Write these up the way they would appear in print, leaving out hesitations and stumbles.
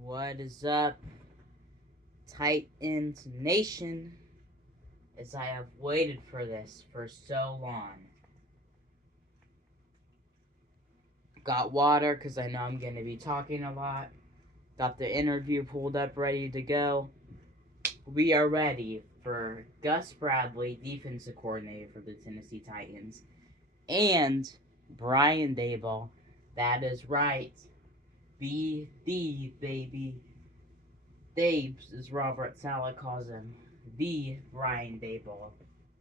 What is up, Titans Nation? As I have waited for this for so long. Got water because I know I'm going to be talking a lot. Got the interview pulled up, ready to go. We are ready for Gus Bradley, defensive coordinator for the Tennessee Titans, and Brian Daboll. That is right. The baby. Dabes, as Robert Saleh calls him, the Brian Daboll,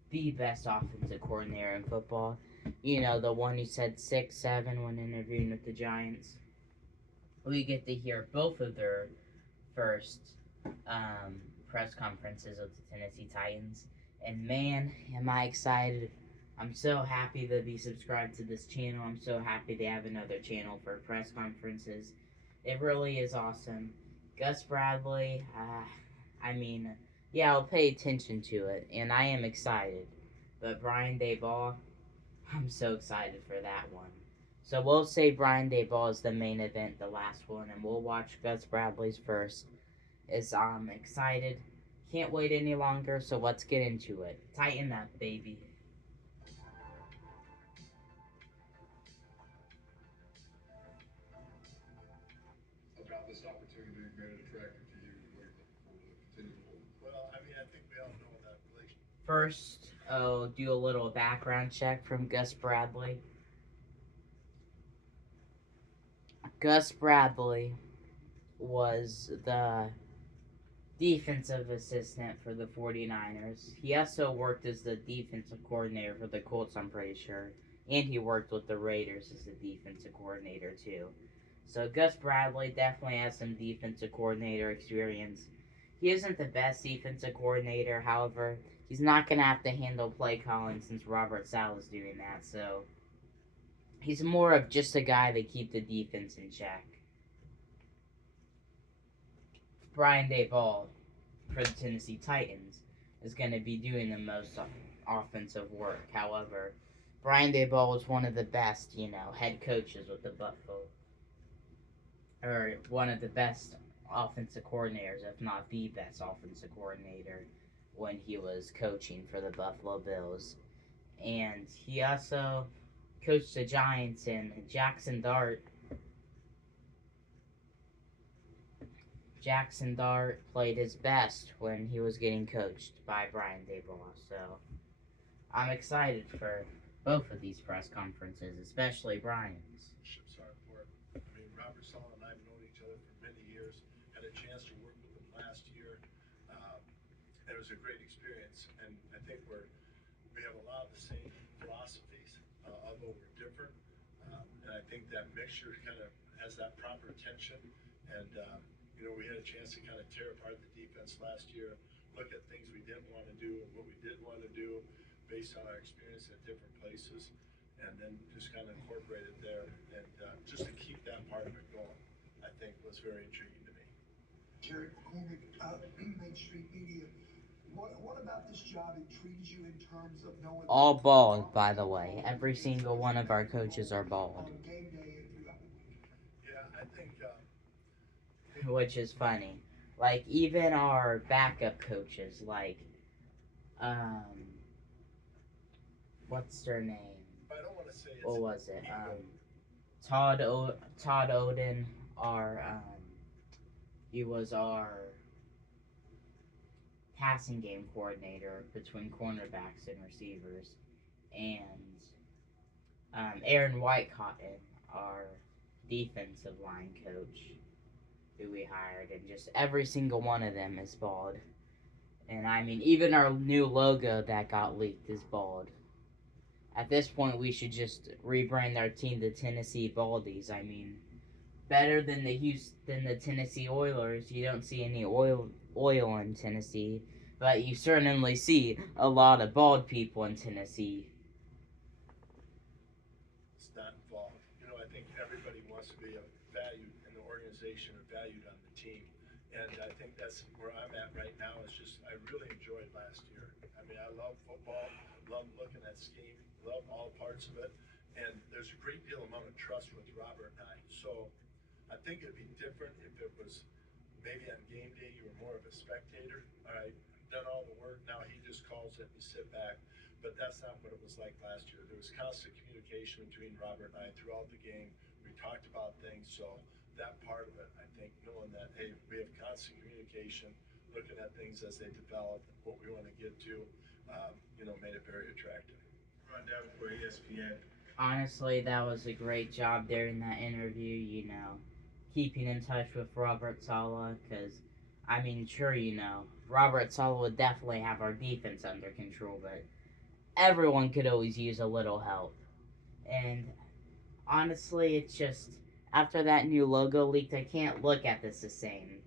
the best offensive coordinator in football. You know, the one who said 6'7" when interviewing with the Giants. We get to hear both of their first press conferences with the Tennessee Titans. And man, am I excited. I'm so happy to be subscribed to this channel. I'm so happy to have another channel for press conferences. It really is awesome. Gus Bradley, yeah, I'll pay attention to it, and I am excited. But Brian Daboll, I'm so excited for that one. So we'll say Brian Daboll is the main event, the last one, and we'll watch Gus Bradley's first. Is I'm excited. Can't wait any longer, so let's get into it. Tighten up, baby. About this opportunity made it attractive to you? What are you looking forward to continue? Well, I mean, I think we all know that relationship. First, do a little background check from Gus Bradley. Gus Bradley was the defensive assistant for the 49ers. He also worked as the defensive coordinator for the Colts, I'm pretty sure. And he worked with the Raiders as the defensive coordinator, too. So Gus Bradley definitely has some defensive coordinator experience. He isn't the best defensive coordinator, however, he's not going to have to handle play calling since Robert Saleh is doing that, so he's more of just a guy to keep the defense in check. Brian Daboll for the Tennessee Titans is going to be doing the most offensive work. However, Brian Daboll was one of the best, head coaches with the Buffalo, or one of the best offensive coordinators, if not the best offensive coordinator, when he was coaching for the Buffalo Bills. And he also coached the Giants, and Jackson Dart played his best when he was getting coached by Brian Daboll. So I'm excited for both of these press conferences, especially Brian's. Sorry for it. I mean, Robert Saleh and I have known each other for many years. Had a chance to work with him last year. It was a great experience, and I think we have a lot of the same philosophies, although we're different. And I think that mixture kind of has that proper tension. And we had a chance to kind of tear apart the defense last year, look at things we didn't want to do and what we did want to do based on our experience at different places, and then just kind of incorporate it there. And just to keep that part of it going, I think was very intriguing to me. Jared Koenig, mainstream media. What about this job intrigues you in terms of knowing... All bald, by the way. Every single one of our coaches are bald. On game day and throughout the week? Yeah, I think... Which is funny. Like, even our backup coaches, like, what's their name? I don't want to say it's... What was it? Todd Oden, he was our passing game coordinator between cornerbacks and receivers, and Aaron Whitecotton, our defensive line coach, who we hired, and just every single one of them is bald. And I mean, even our new logo that got leaked is bald. At this point, we should just rebrand our team to Tennessee Baldies. I mean, better than the Tennessee Oilers. You don't see any oil in Tennessee, but you certainly see a lot of bald people in Tennessee. It's not involved. I think everybody wants to be valued in the organization or valued on the team. And I think that's where I'm at right now. Is just I really enjoyed last year. I mean, I love football, love looking at scheme, love all parts of it. And there's a great deal amount of trust with Robert and I. So I think it'd be different if it was maybe on game day you were more of a spectator. All right, done all the work. Now he just calls it and you sit back. But that's not what it was like last year. There was constant communication between Robert and I throughout the game. We talked about things, so that part of it, I think, knowing that hey, we have constant communication, looking at things as they develop, what we want to get to, made it very attractive. Ron Daboll for ESPN. Honestly, that was a great job during that interview, keeping in touch with Robert Saleh, because, sure, Robert Saleh would definitely have our defense under control, but everyone could always use a little help. And honestly, it's just, after that new logo leaked, I can't look at this the same.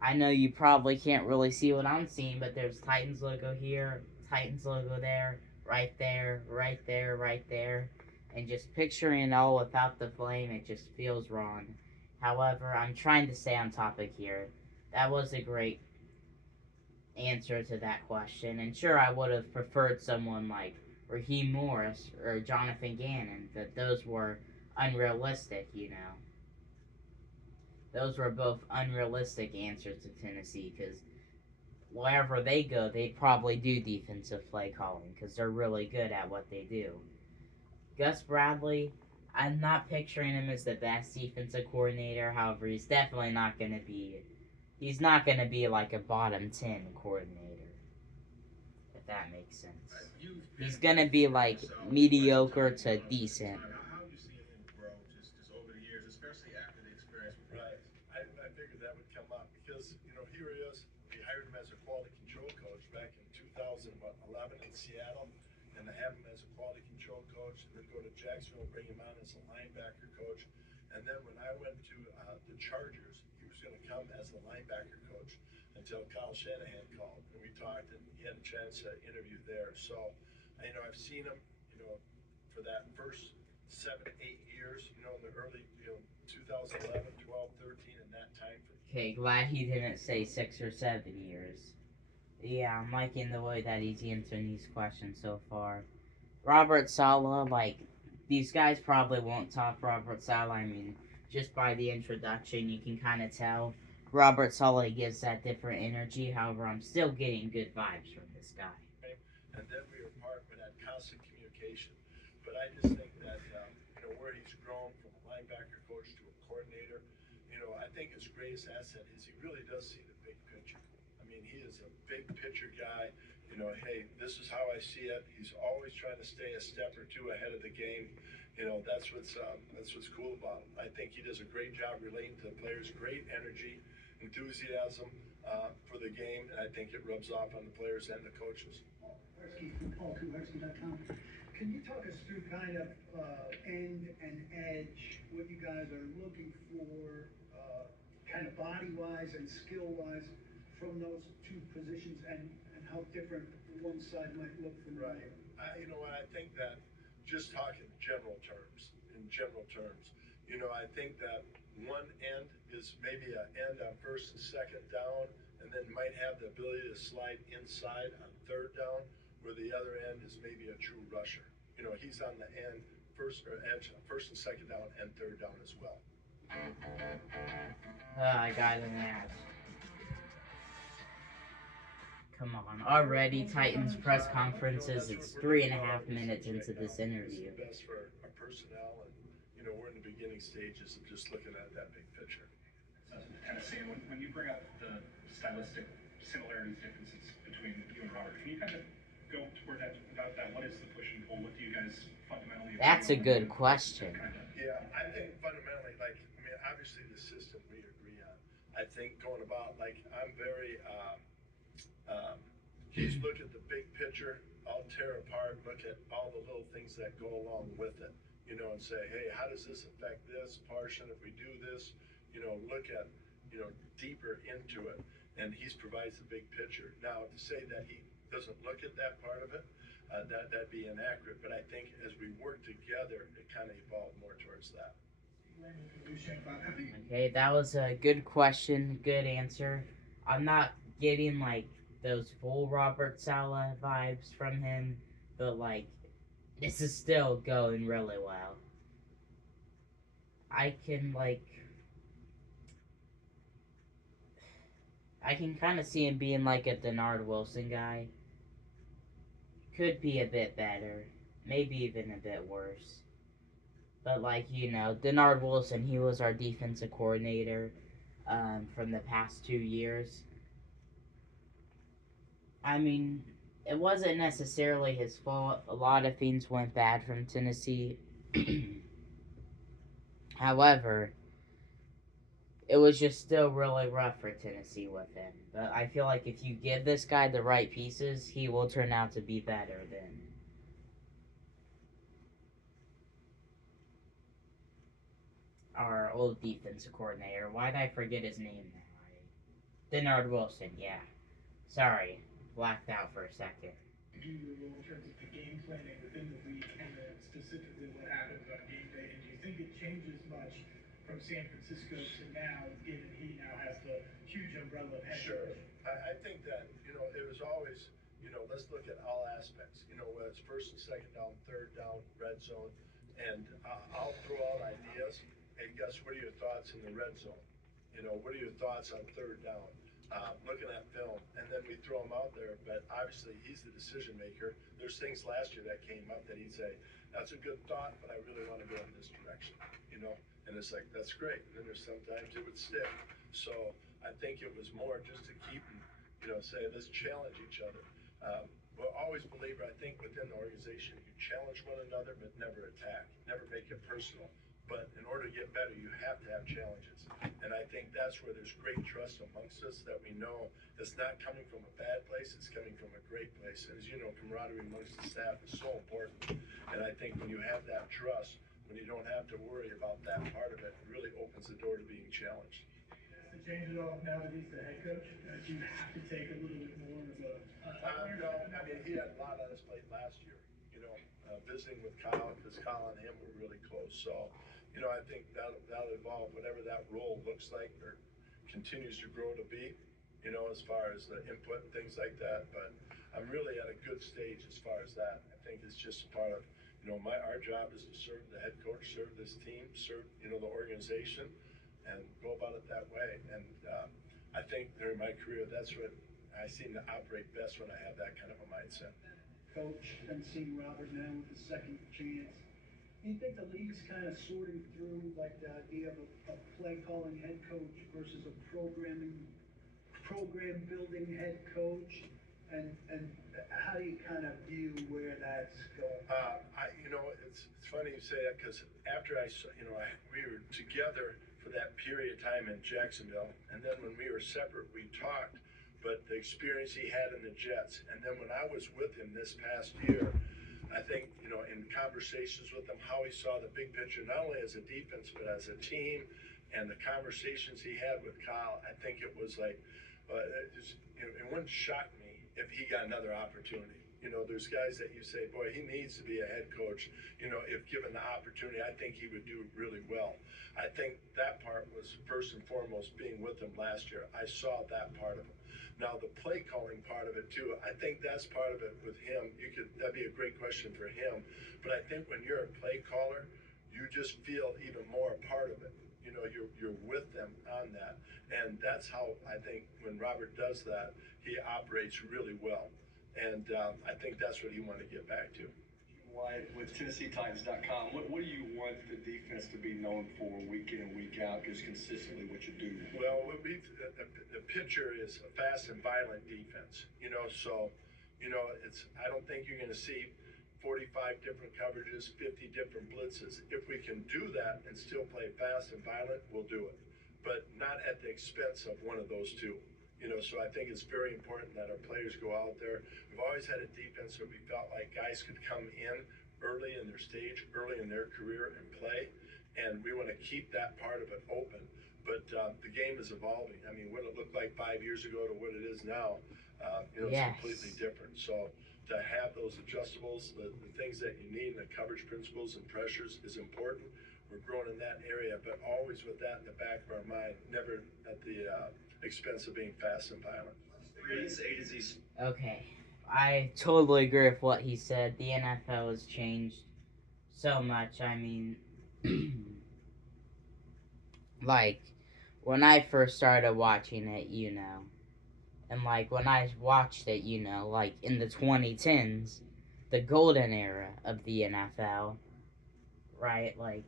I know you probably can't really see what I'm seeing, but there's Titans logo here, Titans logo there, right there, right there, right there. And just picturing it all without the flame, it just feels wrong. However, I'm trying to stay on topic here. That was a great answer to that question. And sure, I would have preferred someone like Raheem Morris or Jonathan Gannon, but those were unrealistic. Those were both unrealistic answers to Tennessee because wherever they go, they probably do defensive play calling because they're really good at what they do. Gus Bradley, I'm not picturing him as the best defensive coordinator. However, he's definitely not going to be. He's not going to be like a bottom 10 coordinator, if that makes sense. He's going to be like mediocre to decent. How have you seen him grow just over the years, especially after the experience with Right. I figured that would come up because, here he is. We hired him as a quality control coach back in 2011 in Seattle, and to have him as a quality control coach, and then go to Jacksonville and bring him on as a linebacker coach. And then when I went to the Chargers, he was going to come as the linebacker coach until Kyle Shanahan called, and we talked, and he had a chance to interview there. So, I've seen him, for that first 7, 8 years, in the early, 2011, 12, 13, and that time. Okay, glad he didn't say 6 or 7 years. Yeah, I'm liking the way that he's answering these questions so far. Robert Saleh, these guys probably won't top Robert Saleh. Just by the introduction, you can kind of tell Robert Saleh gives that different energy. However, I'm still getting good vibes from this guy. And then we were part of that constant communication. But I just think that, where he's grown from a linebacker coach to a coordinator, I think his greatest asset is he really does see the big picture. He is a big picture guy. Hey, this is how I see it. He's always trying to stay a step or two ahead of the game. That's what's cool about him. I think he does a great job relating to the players. Great energy, enthusiasm for the game, and I think it rubs off on the players and the coaches. PaulKuharski.com. Can you talk us through kind of end and edge, what you guys are looking for, kind of body-wise and skill-wise from those two positions, and how different one side might look from the other? I think that just talking in general terms, I think that one end is maybe an end on first and second down, and then might have the ability to slide inside on third down, where the other end is maybe a true rusher. He's on the end, first and second down, and third down as well. I got an ad. Come on, already Titans press conferences. It's 3.5 minutes into this interview. Best for our personnel, and we're in the beginning stages of just looking at that big picture. Tennessee, when you bring up the stylistic similarities, differences between you and Robert, can you kind of go toward that about that? What is the push and pull? What do you guys fundamentally? That's a good question. Yeah, I think fundamentally, obviously the system we agree on. I think going about, I'm very, just look at the big picture, I'll tear apart, look at all the little things that go along with it, and say, hey, how does this affect this portion if we do this? Look at, deeper into it. And he provides the big picture. Now, to say that he doesn't look at that part of it, that'd be inaccurate. But I think as we work together, it kind of evolved more towards that. Okay, that was a good question, good answer. I'm not getting those full Robert Saleh vibes from him, but this is still going really well. I can I can kind of see him being like a Denard Wilson guy. Could be a bit better, maybe even a bit worse. But like Denard Wilson, he was our defensive coordinator from the past 2 years. I mean, it wasn't necessarily his fault. A lot of things went bad from Tennessee. However, it was just still really rough for Tennessee with him. But I feel like if you give this guy the right pieces, he will turn out to be better than our old defensive coordinator. Why did I forget his name now? Denard Wilson, yeah. Sorry, blacked out for a second. Do your role in terms of the game planning within the week and then specifically what happens on game day? And do you think it changes much from San Francisco to now, given he now has the huge umbrella of head Sure. coach? I think that, it was always, let's look at all aspects, whether it's first and second down, third down, red zone. And I'll throw out ideas. Hey, Gus, what are your thoughts in the red zone? What are your thoughts on third down? Looking at film, and then we throw him out there, but obviously he's the decision maker. There's things last year that came up that he'd say, that's a good thought, but I really want to go in this direction, and it's like, that's great. And then there's sometimes it would stick. So I think it was more just to keep him, say, let's challenge each other. We're always believer, I think, within the organization, you challenge one another, but never attack, never make it personal. But in order to get better, you have to have challenges. And I think that's where there's great trust amongst us, that we know it's not coming from a bad place, it's coming from a great place. And as you know, camaraderie amongst the staff is so important. And I think when you have that trust, when you don't have to worry about that part of it, it really opens the door to being challenged. To change it all now that he's the head coach, do you have to take a little bit more of a No, I mean, he had a lot on his plate last year, visiting with Kyle, because Kyle and him were really close. So, I think that'll evolve, whatever that role looks like or continues to grow to be, as far as the input and things like that. But I'm really at a good stage as far as that. I think it's just part of, our job is to serve the head coach, serve this team, serve, the organization, and go about it that way. And I think during my career, that's what I seem to operate best, when I have that kind of a mindset. Coach, and seeing Robert now with the second chance. Do you think the league's kind of sorting through like the idea of a play calling head coach versus a program building head coach? And how do you kind of view where that's going? It's funny you say that, because after we were together for that period of time in Jacksonville, and then when we were separate, we talked. But the experience he had in the Jets, and then when I was with him this past year, I think, in conversations with him, how he saw the big picture, not only as a defense, but as a team, and the conversations he had with Kyle, I think it was like, it wouldn't shock me if he got another opportunity. There's guys that you say, boy, he needs to be a head coach. If given the opportunity, I think he would do really well. I think that part was first and foremost being with him last year. I saw that part of him. Now the play calling part of it too, I think that's part of it with him. That'd be a great question for him. But I think when you're a play caller, you just feel even more a part of it. You're with them on that. And that's how I think when Robert does that, he operates really well. And I think that's what he wanted to get back to. With TennesseeTitans.com, what do you want the defense to be known for week in and week out, just consistently what you do? Well, the picture is a fast and violent defense, so, I don't think you're going to see 45 different coverages, 50 different blitzes. If we can do that and still play fast and violent, we'll do it, but not at the expense of one of those two. So I think it's very important that our players go out there. We've always had a defense where we felt like guys could come in early in their stage, early in their career, and play. And we want to keep that part of it open. But the game is evolving. I mean, what it looked like 5 years ago to what it is now, it's completely different. So to have those adjustables, the things that you need, and the coverage principles and pressures is important. We're growing in that area, but always with that in the back of our mind, never at the expense of being fast and violent. Okay, I totally agree with what he said. The NFL has changed so much. I mean, like, when I first started watching it, And like when I watched it, like in the 2010s, the golden era of the NFL, right? Like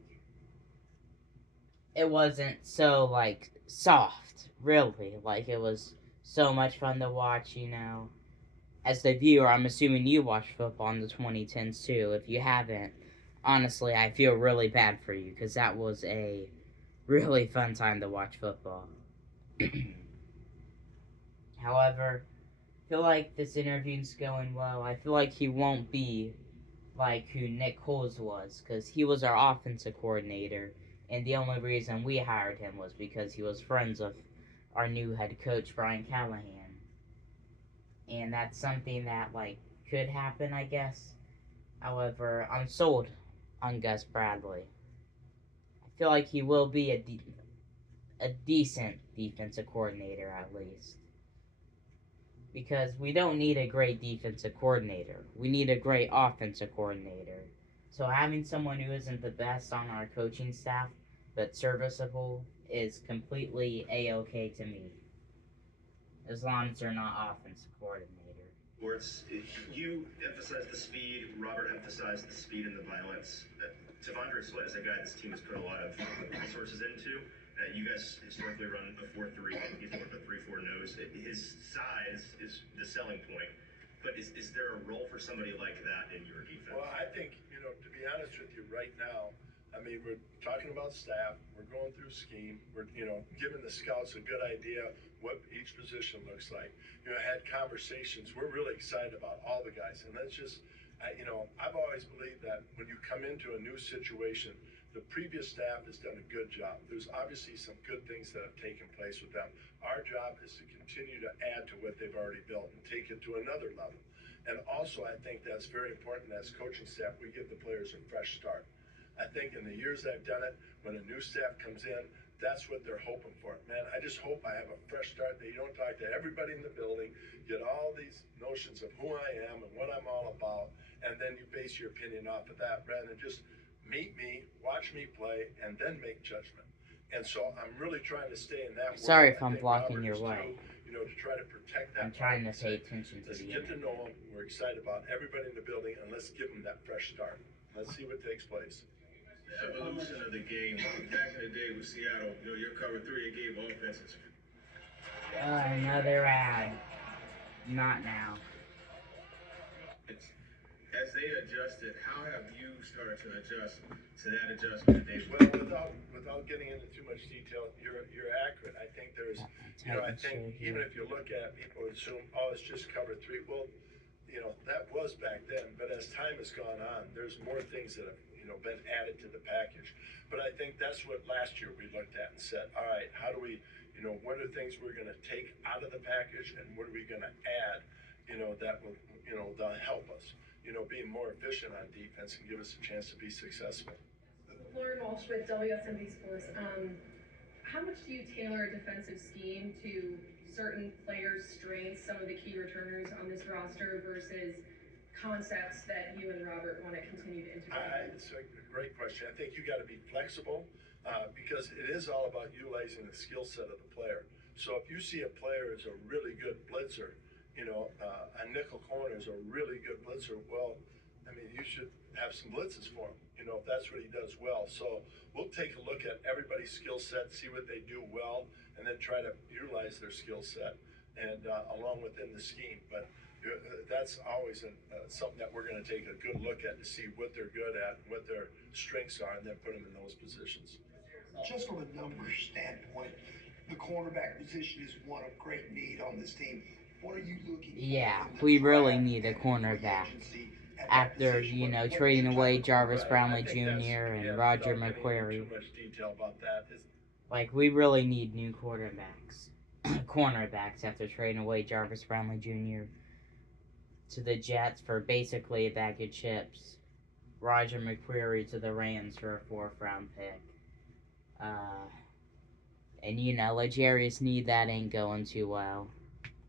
it wasn't so like soft, really. Like it was so much fun to watch. As the viewer, I'm assuming you watched football in the 2010s too. If you haven't, honestly, I feel really bad for you because that was a really fun time to watch football. However, I feel like this interview's going well. I feel like he won't be like who Nick Coles was because he was our offensive coordinator, and the only reason we hired him was because he was friends with our new head coach, Brian Callahan. And that's something that, like, could happen, I guess. However, I'm sold on Gus Bradley. I feel like he will be a decent defensive coordinator at least. Because we don't need a great defensive coordinator. We need a great offensive coordinator. So having someone who isn't the best on our coaching staff but serviceable is completely a-okay to me. As long as they're not offensive coordinator. You emphasize the speed, Robert emphasized the speed and the violence. Tavondre Sweat is a guy this team has put a lot of resources into. You guys historically run a 4-3, he's more of a 3-4 nose. His size is the selling point. But is there a role for somebody like that in your defense? Well, I think, to be honest with you right now, I mean, we're talking about staff, we're going through scheme, we're, giving the scouts a good idea what each position looks like. Had conversations, we're really excited about all the guys. And that's just, I've always believed that when you come into a new situation, the previous staff has done a good job. There's obviously some good things that have taken place with them. Our job is to continue to add to what they've already built and take it to another level. And also, I think that's very important as coaching staff, we give the players a fresh start. I think in the years I've done it, when a new staff comes in, that's what they're hoping for. Man, I just hope I have a fresh start, that you don't talk to everybody in the building, get all these notions of who I am and what I'm all about, and then you base your opinion off of that rather than just meet me, watch me play, and then make judgment. And so I'm really trying to stay in that. Sorry if I'm blocking your way. To try to protect that. I'm trying to pay attention to let's the get to know them. We're excited about everybody in the building, and let's give them that fresh start. Let's see what takes place. The evolution of the game. Back in the day with Seattle, your cover 3 and gave offenses. Another ad. Not now. As they adjusted, how have you started to adjust to that adjustment? Well, without getting into too much detail, you're accurate. I think there's, I think even if you look at, people assume, oh, it's just cover 3. Well, that was back then. But as time has gone on, there's more things that have, been added to the package. But I think that's what last year we looked at and said, all right, how do we, what are things we're going to take out of the package and what are we going to add, that will, that'll help us, being more efficient on defense and give us a chance to be successful. Lauren Walsh with WSMV Sports. How much do you tailor a defensive scheme to certain players' strengths, some of the key returners on this roster versus concepts that you and Robert want to continue to integrate? It's a great question. I think you got to be flexible because it is all about utilizing the skill set of the player. So if you see a player is a really good blitzer, a nickel corner is a really good blitzer, well, I mean, you should have some blitzes for him, if that's what he does well. So we'll take a look at everybody's skill set, see what they do well, and then try to utilize their skill set and along within the scheme. But that's always something that we're going to take a good look at to see what they're good at and what their strengths are, and then put them in those positions. Just from a numbers standpoint, the cornerback position is one of great need on this team. What are you looking for? Yeah, we really need a cornerback. After, trading away Jarvis Brownlee Jr. and Roger McQuarrie. Too much detail about that. Like, we really need new quarterbacks. Cornerbacks after trading away Jarvis Brownlee Jr. to the Jets for basically a bag of chips. Roger McQuarrie to the Rams for a 4th round pick. And L'Jarius Sneed, that ain't going too well.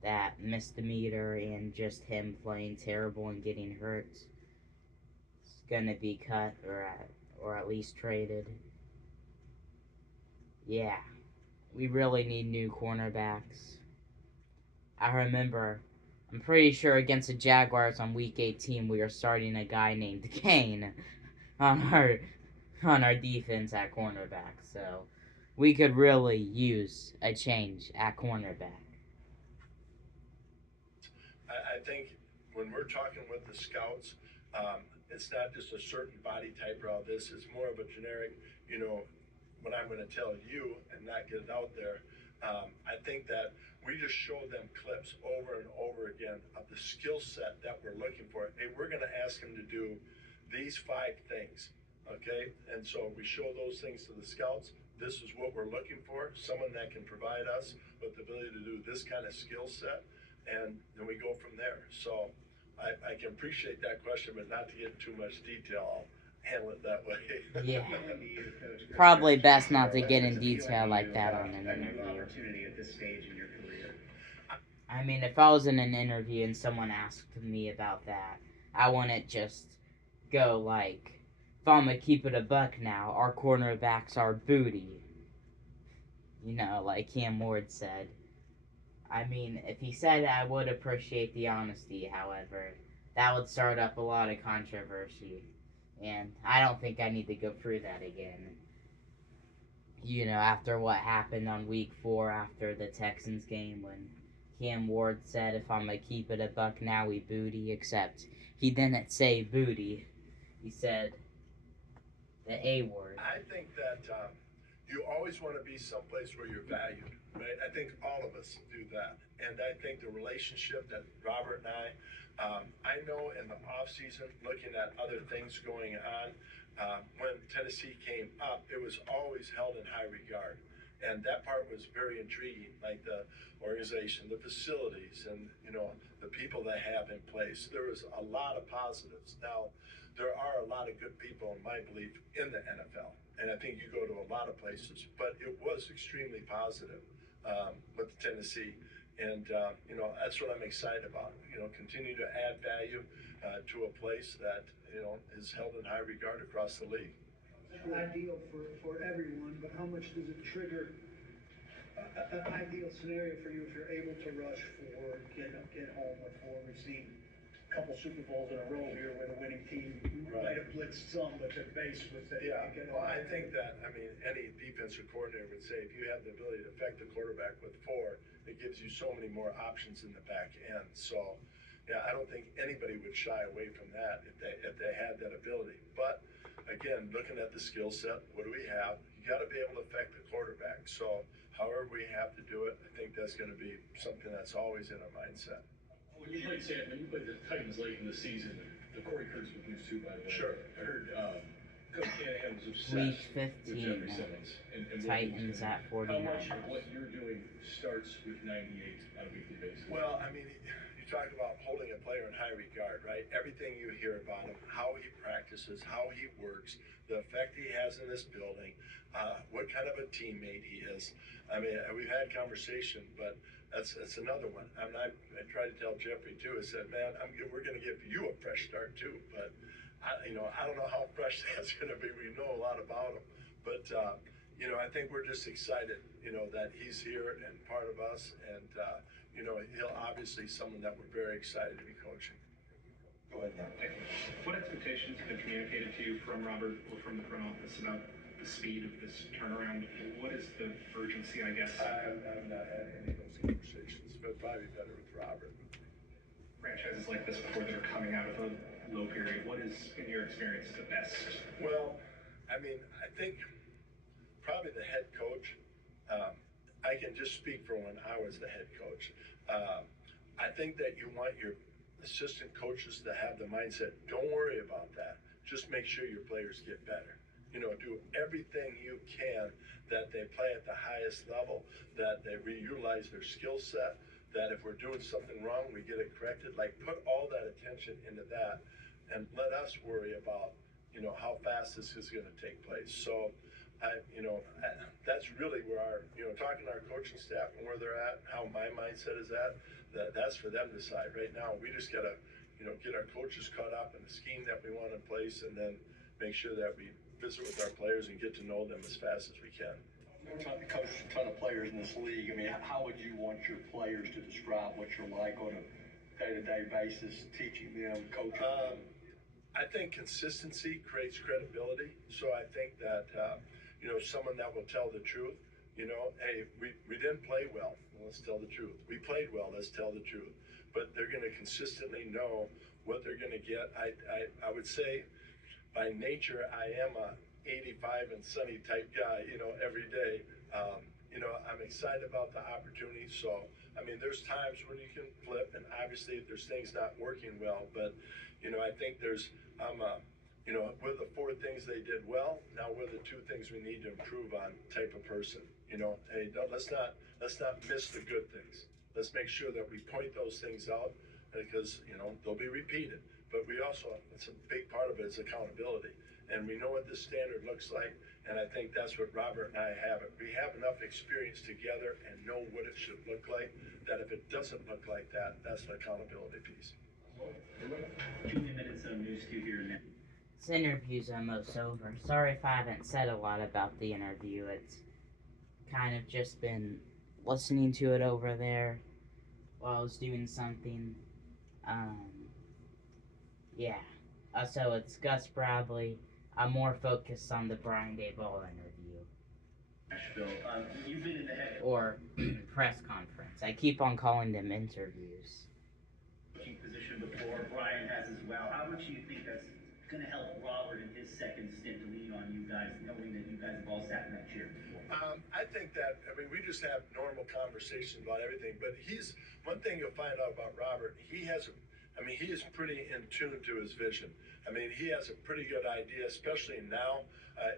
That misdemeanor and just him playing terrible and getting hurt is gonna be cut or at least traded. Yeah, we really need new cornerbacks. I remember, I'm pretty sure against the Jaguars on week 18, we were starting a guy named Kane on our defense at cornerback. So we could really use a change at cornerback. I think when we're talking with the scouts, it's not just a certain body type or all this. It's more of a generic, what I'm going to tell you and not get it out there. I think that we just show them clips over and over again of the skill set that we're looking for. Hey, we're going to ask them to do these 5 things, okay? And so we show those things to the scouts. This is what we're looking for, someone that can provide us with the ability to do this kind of skill set, and then we go from there. So I can appreciate that question, but not to get too much detail. I'll handle it that way. Yeah. Probably best not to get in detail like that on an interview. Opportunity at this stage in your career. I mean, if I was in an interview and someone asked me about that, I wouldn't just go like, if I'm gonna keep it a buck now, our cornerbacks are booty. Like Cam Ward said. I mean, if he said it, I would appreciate the honesty, however. That would start up a lot of controversy. And I don't think I need to go through that again. After what happened on week 4 after the Texans game when Cam Ward said, if I'm going to keep it a buck now, we booty. Except he didn't say booty. He said the A word. I think that you always want to be someplace where you're valued, right? I think all of us do that. And I think the relationship that Robert and I know in the offseason, looking at other things going on, when Tennessee came up, it was always held in high regard. And that part was very intriguing, like the organization, the facilities, and, the people they have in place. There was a lot of positives. Now, there are a lot of good people, in my belief, in the NFL. And I think you go to a lot of places, but it was extremely positive with Tennessee. And, that's what I'm excited about. Continue to add value to a place that, is held in high regard across the league. Ideal for everyone, but how much does it trigger an ideal scenario for you if you're able to rush for get home before? We've seen a couple Super Bowls in a row here where the winning team might have blitzed some, but their base was that Yeah, they get well, home. I think that, any defensive coordinator would say if you have the ability to affect the quarterback with 4, it gives you so many more options in the back end. So, yeah, I don't think anybody would shy away from that if they had that ability. But again, looking at the skill set, what do we have? You got to be able to affect the quarterback. So, however we have to do it, I think that's going to be something that's always in our mindset. When you played the Titans late in the season, the Corey Kurtz was news too, by the way. Sure. I heard Coach Shanahan was obsessed Week with 15, Jeffrey Simmons. And what Titans at 49. How much of what you're doing starts with 98 on a weekly basis? Well, you talk about holding a player in high regard, right? Everything you hear about him, how he practices, how he works, the effect he has in this building, what kind of a teammate he is. We've had conversation, but that's another one. I tried to tell Jeffrey too. I said, man, we're going to give you a fresh start too, but I don't know how fresh that's going to be. We know a lot about him, but I think we're just excited, that he's here and part of us, and he'll obviously someone that we're very excited to be coaching. Go ahead. What expectations have been communicated to you from Robert or from the front office about the speed of this turnaround? What is the urgency, I guess? I've not had any of those conversations, but probably better with Robert. Franchises like this before they're coming out of a low period, what is, in your experience, the best? Well, I think probably the head coach. I can just speak for when I was the head coach. I think that you want your assistant coaches to have the mindset, don't worry about that. Just make sure your players get better. Do everything you can that they play at the highest level, that they reutilize their skill set, that if we're doing something wrong, we get it corrected. Like, put all that attention into that and let us worry about, how fast this is going to take place. So, that's really where talking to our coaching staff and where they're at, how my mindset is at, that's for them to decide. Right now, we just got to, get our coaches caught up in the scheme that we want in place, and then make sure that we visit with our players and get to know them as fast as we can. Coached a ton of players in this league. I mean, how would you want your players to describe what you're like on a day-to-day basis, teaching them, coaching them? I think consistency creates credibility. So I think that, someone that will tell the truth, hey, we didn't play well. Let's tell the truth. We played well. Let's tell the truth. But they're going to consistently know what they're going to get. I would say by nature, I am a 85 and sunny type guy, every day. I'm excited about the opportunity. So, I mean, there's times when you can flip, and obviously if there's things not working well, but, I think we're the 4 things they did well. Now we're the 2 things we need to improve on type of person. Hey, let's not miss the good things. Let's make sure that we point those things out because, they'll be repeated. But we also, it's a big part of it is accountability. And we know what the standard looks like. And I think that's what Robert and I have. We have enough experience together and know what it should look like, that if it doesn't look like that, that's an accountability piece. 2 minutes of news to here now. This interview's almost over. Sorry if I haven't said a lot about the interview. It's kind of just been listening to it over there while I was doing something. Yeah. So it's Gus Bradley. I'm more focused on the Brian Daboll interview. Nashville, you've been in the head Or press conference. I keep on calling them interviews. coaching position before. Brian has as well. How much do you think that's going to help Robert in his second stint to lean on you guys, knowing that you guys have all sat in that chair before? I think that, we just have normal conversations about everything, but one thing you'll find out about Robert, he is pretty in tune to his vision. He has a pretty good idea, especially now,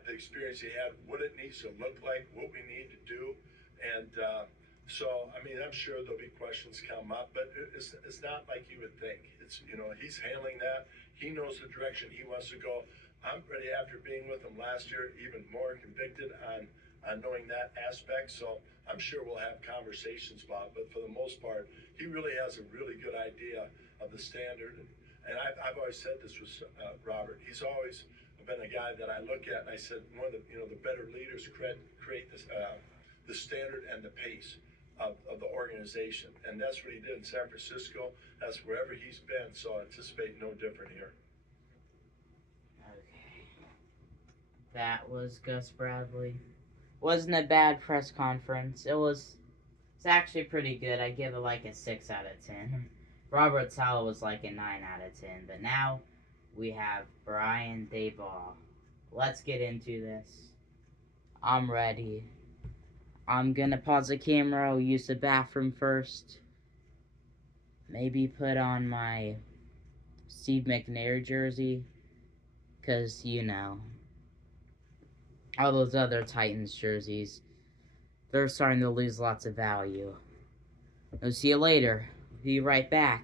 the experience he had, what it needs to look like, what we need to do. And so, I'm sure there'll be questions come up, but it's not like you would think. He's handling that. He knows the direction he wants to go. I'm ready after being with him last year, even more convicted on knowing that aspect. So I'm sure we'll have conversations about it, but for the most part, he really has a really good idea of the standard. And I've always said this was Robert. He's always been a guy that I look at and I said, one of the better leaders create this, the standard and the pace of the organization. And that's what he did in San Francisco. That's wherever he's been. So I anticipate no different here. Okay. That was Gus Bradley. Wasn't a bad press conference. It's actually pretty good. I give it like a 6 out of 10. Robert Saleh was like a 9 out of 10. But now we have Brian Daboll. Let's get into this. I'm ready. I'm gonna pause the camera. I'll use the bathroom first. Maybe put on my Steve McNair jersey. Because, all those other Titans jerseys, they're starting to lose lots of value. I'll see you later. Be right back.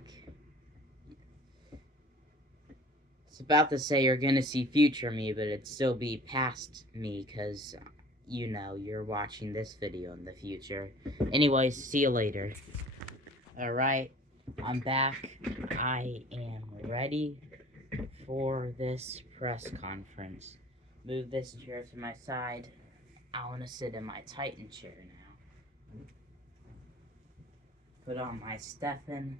It's about to say you're gonna see future me, but it'd still be past me, because, you're watching this video in the future. Anyways, see you later. Alright, I'm back. I am ready for this press conference. Move this chair to my side. I want to sit in my Titan chair now. Put on my Stephen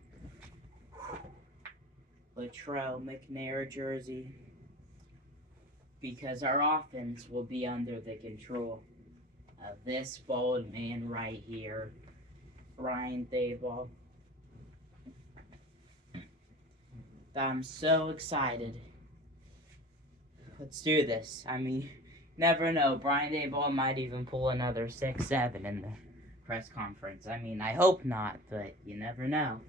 Latrell McNair jersey. Because our offense will be under the control of this bold man right here, Brian Daboll. I'm so excited. Let's do this. Never know. Brian Daboll might even pull another 6-7 in the press conference. I hope not, but you never know.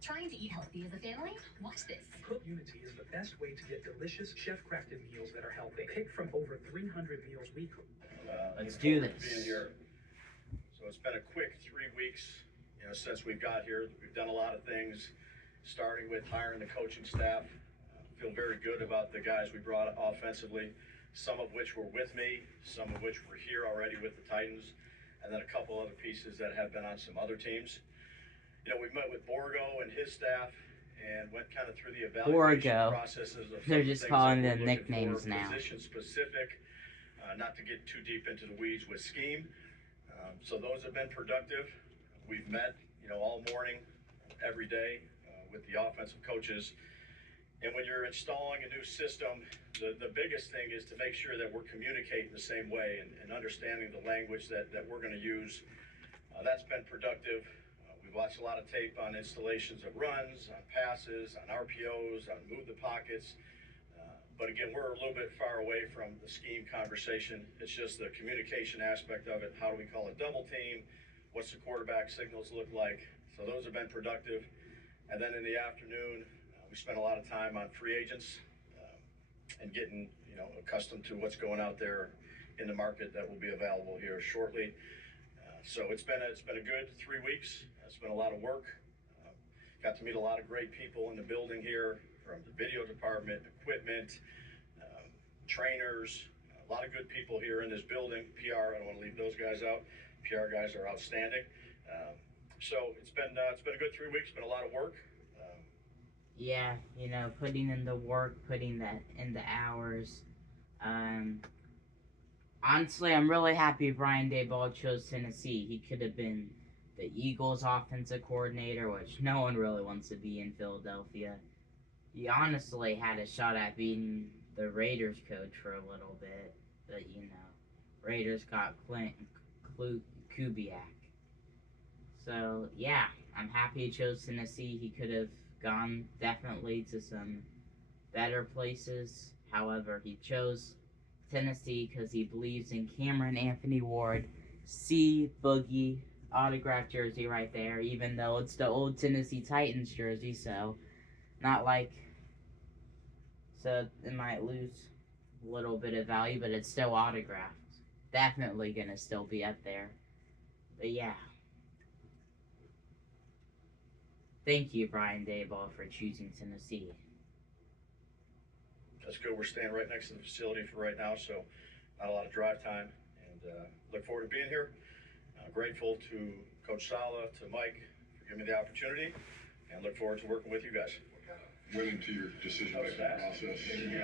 Trying to eat healthy as a family? Watch this. Cook Unity is the best way to get delicious, chef-crafted meals that are healthy. Pick from over 300 meals weekly. Let's do this. Being here. So it's been a quick 3 weeks, since we've got here. We've done a lot of things, starting with hiring the coaching staff. Feel very good about the guys we brought offensively, some of which were with me, some of which were here already with the Titans, and then a couple other pieces that have been on some other teams. We've met with Borgo and his staff and went kind of through the evaluation processes of They're just calling them nicknames now. Position specific. not to get too deep into the weeds with scheme. So those have been productive. We've met, all morning, every day with the offensive coaches. And when you're installing a new system, the biggest thing is to make sure that we're communicating the same way and understanding the language that we're going to use. That's been productive. We've watched a lot of tape on installations of runs, on passes, on RPOs, on move the pockets. But again, we're a little bit far away from the scheme conversation. It's just the communication aspect of it. How do we call a double team? What's the quarterback signals look like? So those have been productive. And then in the afternoon, we spent a lot of time on free agents and getting, accustomed to what's going out there in the market that will be available here shortly. So it's been a good 3 weeks. It's been a lot of work. Got to meet a lot of great people in the building here, from the video department, equipment, trainers, a lot of good people here in this building. PR, I don't want to leave those guys out. PR guys are outstanding. So it's been a good 3 weeks. Been a lot of work. Yeah, putting in the work, putting that in the hours. Honestly, I'm really happy Brian Daboll chose Tennessee. He could have been the Eagles offensive coordinator, which no one really wants to be in Philadelphia. He honestly had a shot at being the Raiders coach for a little bit, but Raiders got Clint Kubiak. So yeah, I'm happy he chose Tennessee. He could have gone definitely to some better places. However, he chose Tennessee because he believes in Cameron Anthony Ward. C Boogie autographed jersey right there, even though it's the old Tennessee Titans jersey, so it might lose a little bit of value, but it's still autographed. Definitely gonna still be up there. But yeah. Thank you, Brian Daboll, for choosing Tennessee. That's good. We're staying right next to the facility for right now, so not a lot of drive time. And look forward to being here. Grateful to Coach Sala, to Mike for giving me the opportunity, and look forward to working with you guys. Went into your decision-making process. Yeah, you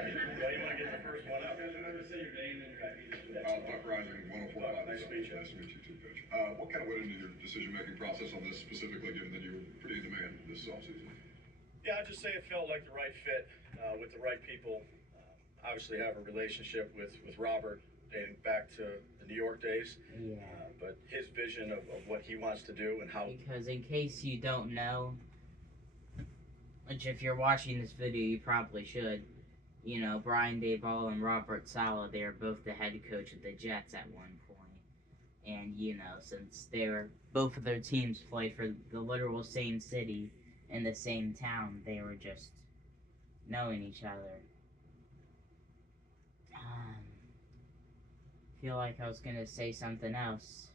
want to get the first one up. Buck Rising, 104.5. Nice to meet you. Nice to meet you too, Coach. What kind of went into your decision-making process on this specifically, given that you were pretty in demand this offseason? Yeah, I'd just say it felt like the right fit with the right people. Obviously have a relationship with Robert dating back to the New York days. Yeah. But his vision of what he wants to do and how... Because in case you don't know, which if you're watching this video, you probably should, Brian Daboll and Robert Saleh, they are both the head coach of the Jets at one point. And, since both of their teams played for the literal same city in the same town, they were just knowing each other. Feel like I was gonna say something else.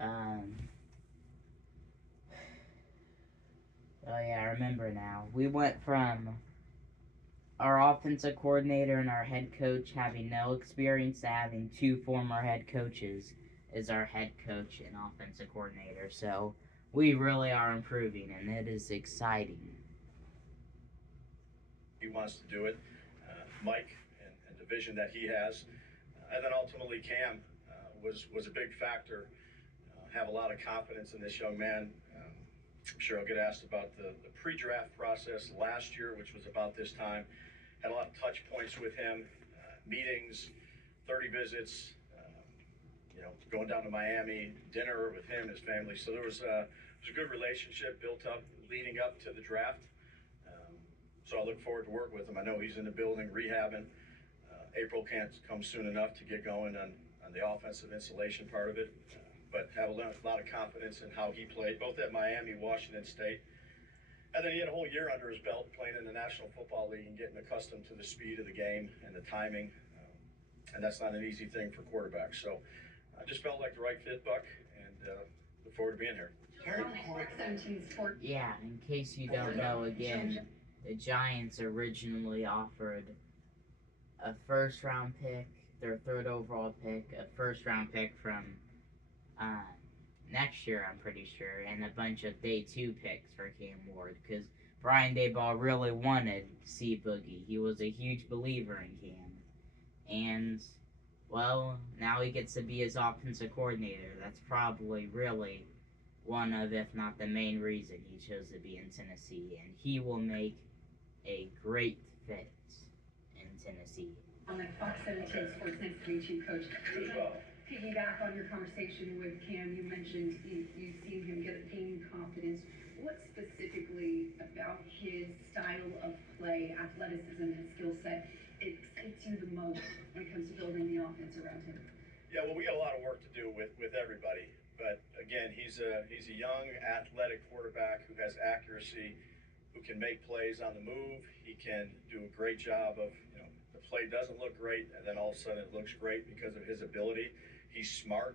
Oh yeah, I remember now. We went from our offensive coordinator and our head coach having no experience to having two former head coaches as our head coach and offensive coordinator. So we really are improving, and it is exciting. He wants to do it, Mike, and the vision that he has, and then ultimately Cam was a big factor. Have a lot of confidence in this young man. I'm sure I'll get asked about the pre-draft process last year, which was about this time. Had a lot of touch points with him, meetings, 30 visits, going down to Miami, dinner with him and his family. So there was a good relationship built up leading up to the draft. So I look forward to working with him. I know he's in the building rehabbing. April can't come soon enough to get going on the offensive installation part of it. But have a lot of confidence in how he played, both at Miami, Washington State. And then he had a whole year under his belt playing in the National Football League and getting accustomed to the speed of the game and the timing. And that's not an easy thing for quarterbacks. So I just felt like the right fit, Buck, and look forward to being here. Yeah, in case you don't know, again, the Giants originally offered a first-round pick, their third overall pick, a first-round pick from next year, I'm pretty sure, and a bunch of day 2 picks for Cam Ward, because Brian Daboll really wanted to see Boogie. He was a huge believer in Cam. And, well, now he gets to be his offensive coordinator. That's probably really one of, if not the main reason he chose to be in Tennessee. And he will make a great fit in Tennessee. On the Fox 17 Sports, nice to meet you, Coach. Piggyback on your conversation with Cam, you mentioned you've seen him gain confidence. What specifically about his style of play, athleticism, and skill set excites you the most when it comes to building the offense around him? Yeah, well, we got a lot of work to do with everybody. But again, he's a young, athletic quarterback who has accuracy, who can make plays on the move. He can do a great job of, the play doesn't look great, and then all of a sudden it looks great because of his ability. He's smart.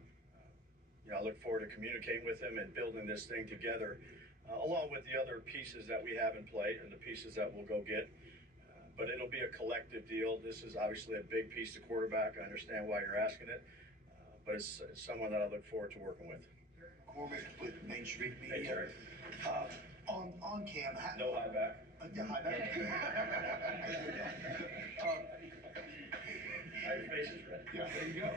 I look forward to communicating with him and building this thing together, along with the other pieces that we have in play and the pieces that we'll go get. But it'll be a collective deal. This is obviously a big piece to quarterback. I understand why you're asking it, but it's someone that I look forward to working with. McCormick with Main Street Media. Hey, Terry. On Cam. No high back. Yeah, high back. Your face is red. Yeah, there you go.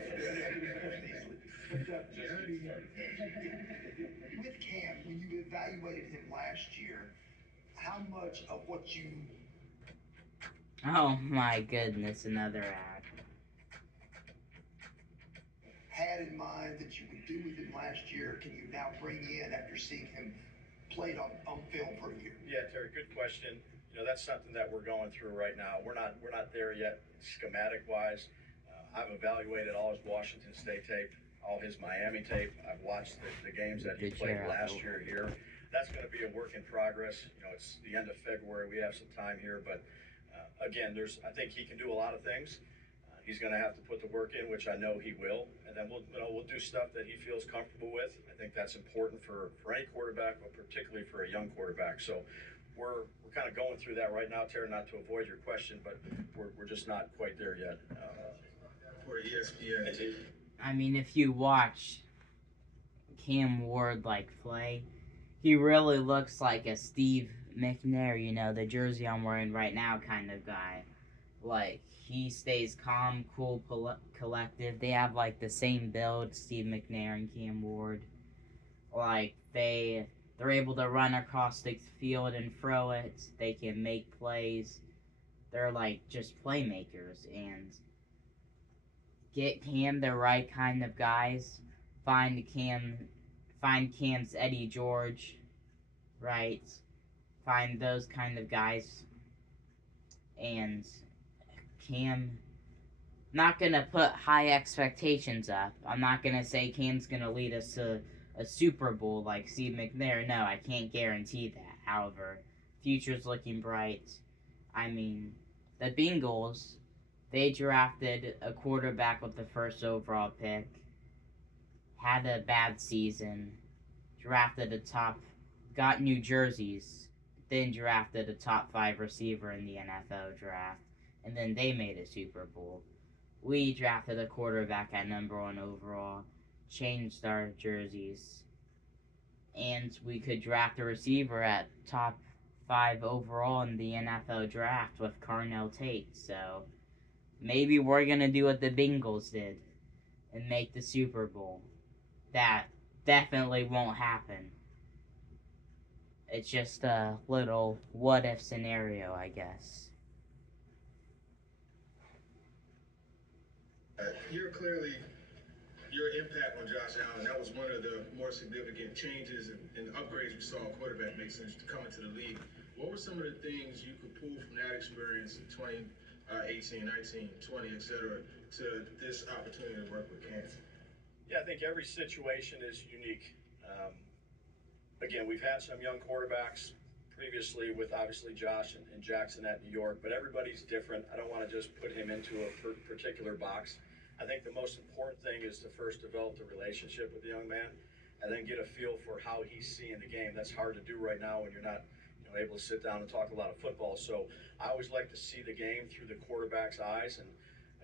With Cam, when you evaluated him last year, how much of what you Oh my goodness, another ad. had in mind that you would do with him last year, can you now bring in after seeing him played on film for a year? Yeah, Terry, good question. That's something that we're going through right now. We're not there yet, schematic wise. I've evaluated all his Washington State tape, all his Miami tape. I've watched the games that he played last year here. That's going to be a work in progress. It's the end of February. We have some time here, but again, I think he can do a lot of things. He's going to have to put the work in, which I know he will, and then we'll do stuff that he feels comfortable with. I think that's important for any quarterback, but particularly for a young quarterback. So we're kind of going through that right now, Terry. Not to avoid your question, but we're just not quite there yet. For ESPN. I mean, if you watch Cam Ward play, he really looks like a Steve McNair, the jersey I'm wearing right now kind of guy. He stays calm, cool, collective. They have the same build, Steve McNair and Cam Ward. They're able to run across the field and throw it. They can make plays. They're just playmakers. And get Cam the right kind of guys. Find Cam's Eddie George, right? Find those kind of guys. And Cam, not gonna put high expectations up. I'm not gonna say Cam's gonna lead us to a Super Bowl like Steve McNair. No, I can't guarantee that. However, future's looking bright. I mean, the Bengals, they drafted a quarterback with the first overall pick, had a bad season, got new jerseys, then drafted a top 5 receiver in the NFL draft, and then they made a Super Bowl. We drafted a quarterback at number 1 overall, changed our jerseys, and we could draft a receiver at top 5 overall in the NFL draft with Carnell Tate. So maybe we're going to do what the Bengals did and make the Super Bowl. That definitely won't happen. It's just a little what-if scenario, I guess. Your impact on Josh Allen, that was one of the more significant changes and upgrades we saw a quarterback make since coming to the league. What were some of the things you could pull from that experience in 2018, 19, 20, et cetera, to this opportunity to work with Cam? Yeah, I think every situation is unique. Again, we've had some young quarterbacks previously with obviously Josh and Jackson at New York, but everybody's different. I don't want to just put him into a particular box. I think the most important thing is to first develop the relationship with the young man and then get a feel for how he's seeing the game. That's hard to do right now when you're not able to sit down and talk a lot of football. So I always like to see the game through the quarterback's eyes, and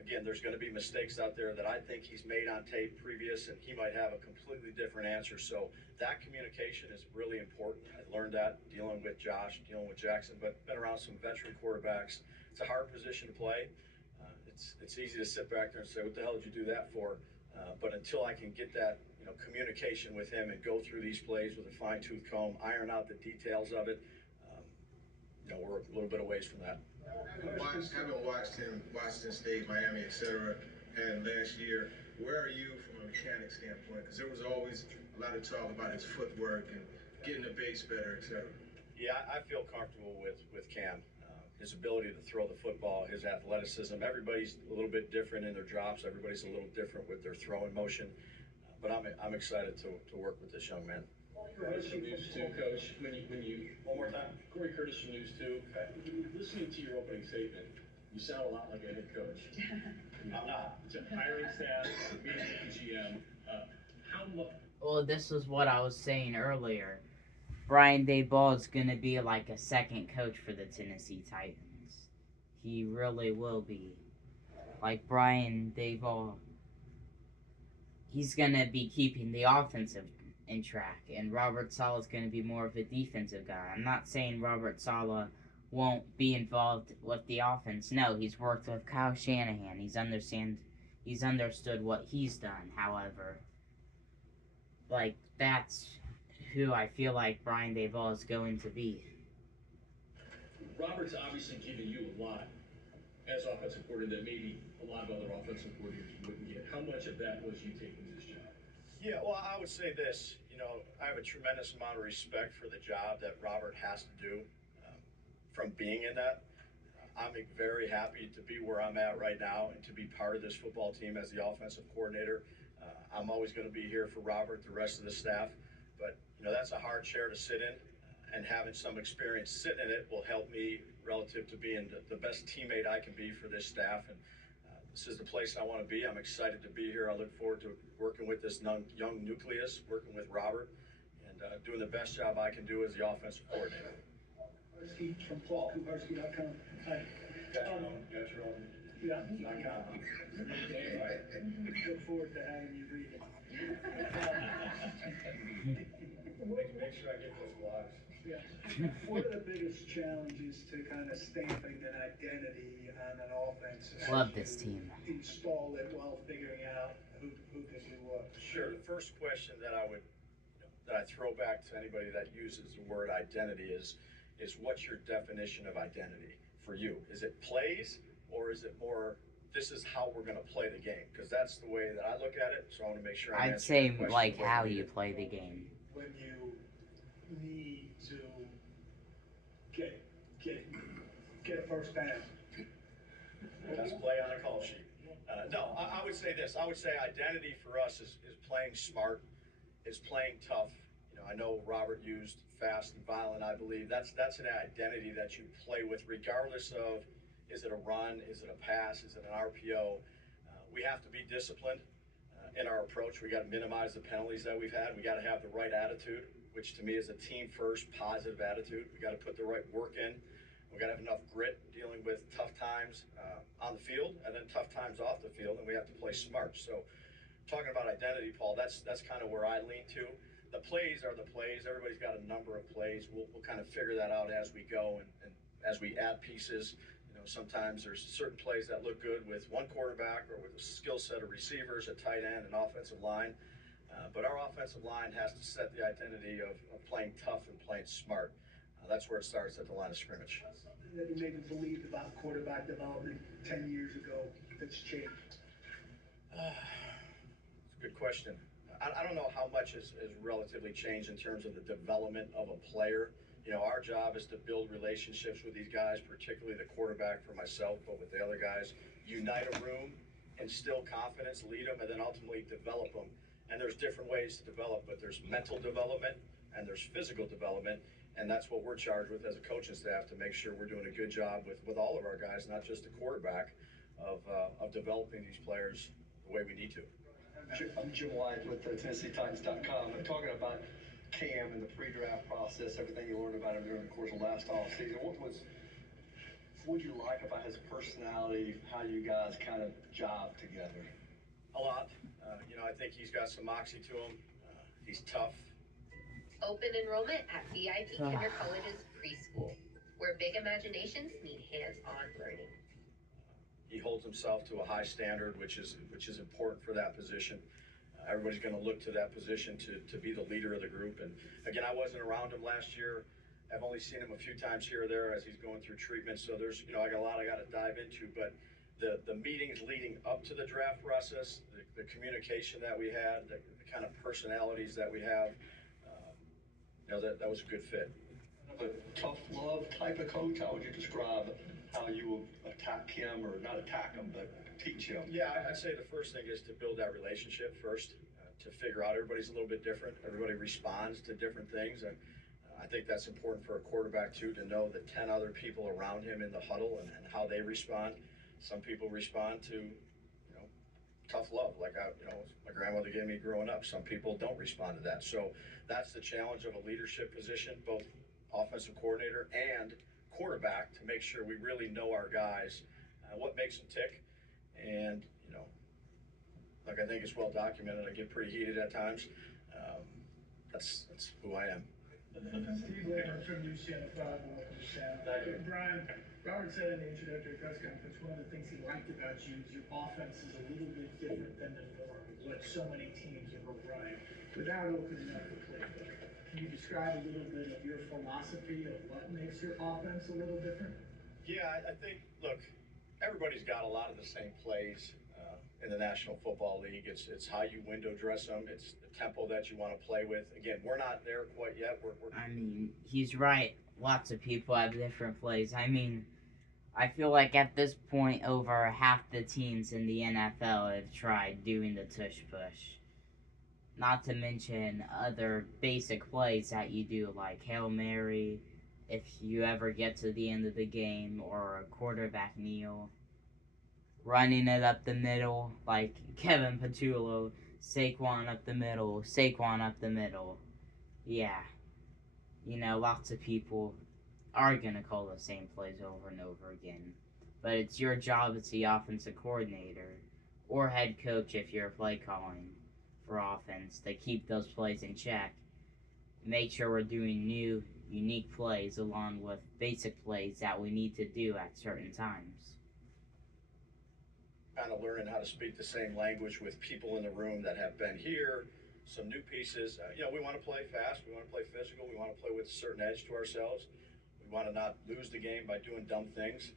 Again, there's going to be mistakes out there that I think he's made on tape previous, and he might have a completely different answer. So that communication is really important. I learned that dealing with Josh, dealing with Jackson, but been around some veteran quarterbacks. It's a hard position to play. It's easy to sit back there and say, what the hell did you do that for? But until I can get that communication with him and go through these plays with a fine-tooth comb, iron out the details of it, we're a little bit of ways from that. Having watched him, Washington State, Miami, etc., and last year, where are you from a mechanic standpoint? Because there was always a lot of talk about his footwork and getting the base better, etc. Yeah, I feel comfortable with Cam. His ability to throw the football, his athleticism. Everybody's a little bit different in their drops. Everybody's a little different with their throwing motion. But I'm excited to work with this young man. Curtis from News 2, Coach. When you One more time. Corey Curtis from News 2. Listening to your opening statement, you sound a lot like a head coach. I'm not. It's a hiring staff, meeting with the GM. How much? Well, this is what I was saying earlier. Brian Daboll is going to be like a second coach for the Tennessee Titans. He really will be. Like Brian Daboll, he's going to be keeping the offensive in track, and Robert Saleh is going to be more of a defensive guy. I'm not saying Robert Saleh won't be involved with the offense. No, he's worked with Kyle Shanahan. He's understood what he's done. However, like, that's who I feel like Brian Daboll is going to be. Robert's obviously given you a lot as offensive coordinator that maybe a lot of other offensive coordinators wouldn't get. How much of that was you taking this job? Yeah, well, I would say this. I have a tremendous amount of respect for the job that Robert has to do from being in that. I'm very happy to be where I'm at right now and to be part of this football team as the offensive coordinator. I'm always going to be here for Robert, the rest of the staff. But, that's a hard chair to sit in, and having some experience sitting in it will help me relative to being the best teammate I can be for this staff. And this is the place I want to be. I'm excited to be here. I look forward to working with this young nucleus, working with Robert, and doing the best job I can do as the offensive coordinator. Kuharski from PaulKuharski.com. Hi. Got your own. Yeah. .com. Look forward to having you read it. Make sure I get those blogs. Yeah. What are the biggest challenges to kind of stamping an identity on an offense? Love this team. Install it while figuring out who can do what. Sure. The first question that I throw back to anybody that uses the word identity is what's your definition of identity for you? Is it plays, or is it more, this is how we're going to play the game? Because that's the way that I look at it. So I want to make sure I'd say like how you play the game. When you need to get a first down. That's play on a call sheet. No, I would say this. I would say identity for us is playing smart, is playing tough. I know Robert used fast and violent, I believe. That's an identity that you play with regardless of, is it a run, is it a pass, is it an RPO? We have to be disciplined in our approach. We got to minimize the penalties that we've had. We got to have the right attitude, which to me is a team first positive attitude. We got to put the right work in. We got to have enough grit dealing with tough times on the field and then tough times off the field, and we have to play smart. So talking about identity, Paul, that's kind of where I lean to. The plays are the plays. Everybody's got a number of plays. We'll kind of figure that out as we go and as we add pieces. Sometimes there's certain plays that look good with one quarterback or with a skill set of receivers, a tight end, an offensive line. But our offensive line has to set the identity of playing tough and playing smart. That's where it starts, at the line of scrimmage. What's something that you maybe believed about quarterback development 10 years ago that's changed? It's a good question. I don't know how much has relatively changed in terms of the development of a player. Our job is to build relationships with these guys, particularly the quarterback for myself, but with the other guys. Unite a room, instill confidence, lead them, and then ultimately develop them. And there's different ways to develop, but there's mental development and there's physical development. And that's what we're charged with as a coaching staff, to make sure we're doing a good job with all of our guys, not just the quarterback, of developing these players the way we need to. I'm Jim White with TennesseeTitans.com. I'm talking about Cam and the pre-draft process, everything you learned about him during the course of last offseason. What was what do you like about his personality, how you guys kind of jive together? A lot. I think he's got some moxie to him. He's tough. Open enrollment at VIP Kinder College's preschool, where big imaginations meet hands-on learning. He holds himself to a high standard, which is important for that position. Everybody's going to look to that position to be the leader of the group. And again, I wasn't around him last year. I've only seen him a few times here or there as he's going through treatment. So there's, I got a lot I got to dive into. But the meetings leading up to the draft process, the communication that we had, the kind of personalities that we have, that was a good fit. A tough love type of coach. How would you describe how you will attack him, or not attack him, but teach him? Yeah, I'd say the first thing is to build that relationship first, to figure out everybody's a little bit different. Everybody responds to different things. And I think that's important for a quarterback too, to know the 10 other people around him in the huddle and how they respond. Some people respond to, tough love, like my grandmother gave me growing up. Some people don't respond to that. So that's the challenge of a leadership position, both offensive coordinator and quarterback, to make sure we really know our guys, what makes them tick. And, I think it's well documented. I get pretty heated at times. That's who I am. Steve Laker from UCF, welcome to town. Brian, Robert said in the introductory press conference, one of the things he liked about you is your offense is a little bit different than the norm, what so many teams are running. Without opening up the playbook, can you describe a little bit of your philosophy of what makes your offense a little different? Yeah, I think, look, everybody's got a lot of the same plays in the National Football League. It's how you window dress them. It's the tempo that you want to play with. Again, we're not there quite yet. I mean, he's right. Lots of people have different plays. I mean, I feel like at this point, over half the teams in the NFL have tried doing the tush push. Not to mention other basic plays that you do, like Hail Mary, if you ever get to the end of the game, or a quarterback kneel. Running it up the middle, like Kevin Patullo, Saquon up the middle, Saquon up the middle. Yeah. Lots of people are going to call the same plays over and over again. But it's your job as the offensive coordinator, or head coach if you're play calling for offense, to keep those plays in check. Make sure we're doing new, unique plays along with basic plays that we need to do at certain times. Kind of learning how to speak the same language with people in the room that have been here, some new pieces. We want to play fast, we want to play physical, we want to play with a certain edge to ourselves. We want to not lose the game by doing dumb things.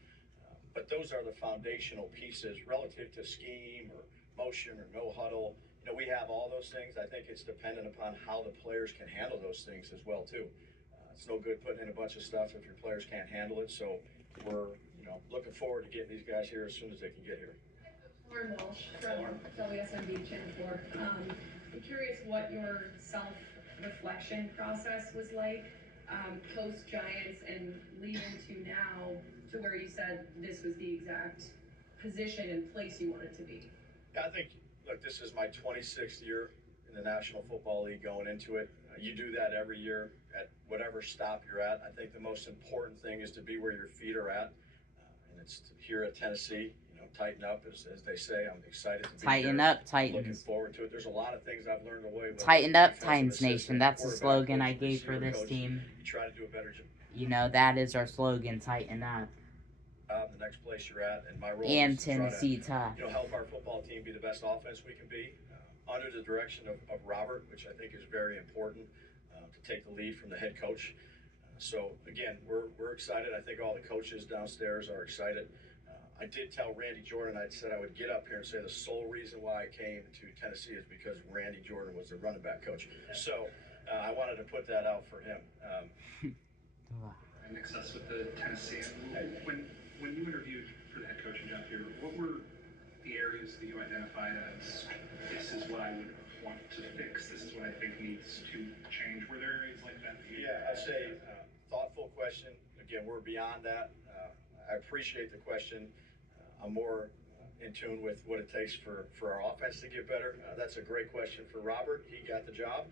But those are the foundational pieces relative to scheme or motion or no huddle. We have all those things. I think it's dependent upon how the players can handle those things as well too. It's no good putting in a bunch of stuff if your players can't handle it. So we're looking forward to getting these guys here as soon as they can get here. Lauren Walsh from WSMB Channel 4. I'm curious what your self-reflection process was like post-Giants and leading to now, to where you said this was the exact position and place you wanted to be. Yeah, I think, look, this is my 26th year in the National Football League going into it. You do that every year at whatever stop you're at. I think the most important thing is to be where your feet are at. And it's here at Tennessee. Tighten up, as they say. I'm excited to be Tighten here. up, Titans. Looking forward to it. There's a lot of things I've learned away with. Tighten up, Titans Nation. That's the slogan I gave for this team. You try to do a better job. That is our slogan, tighten up. The next place you're at, and my role And is to Tennessee try tough. to help our football team be the best offense we can be, under the direction of Robert, which I think is very important, to take the lead from the head coach. So again, we're excited. I think all the coaches downstairs are excited. I did tell Randy Jordan, I said I would get up here and say the sole reason why I came to Tennessee is because Randy Jordan was the running back coach. So I wanted to put that out for him. Mix us with the Tennessee. When you interviewed for the head coaching job here, what were the areas that you identified as, this is what I would want to fix, this is what I think needs to change? Were there areas like that? Yeah, I'd say thoughtful question. Again, we're beyond that. I appreciate the question. I'm more in tune with what it takes for our offense to get better. That's a great question for Robert. He got the job.